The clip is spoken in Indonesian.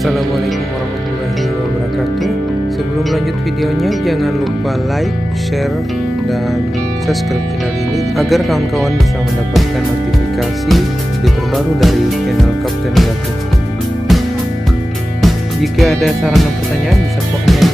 Assalamualaikum warahmatullahi wabarakatuh. Sebelum lanjut videonya, jangan lupa like, share, dan subscribe channel ini agar kawan-kawan bisa mendapatkan notifikasi video terbaru dari channel Kapten Gatot. Jika ada saran dan pertanyaan bisa komen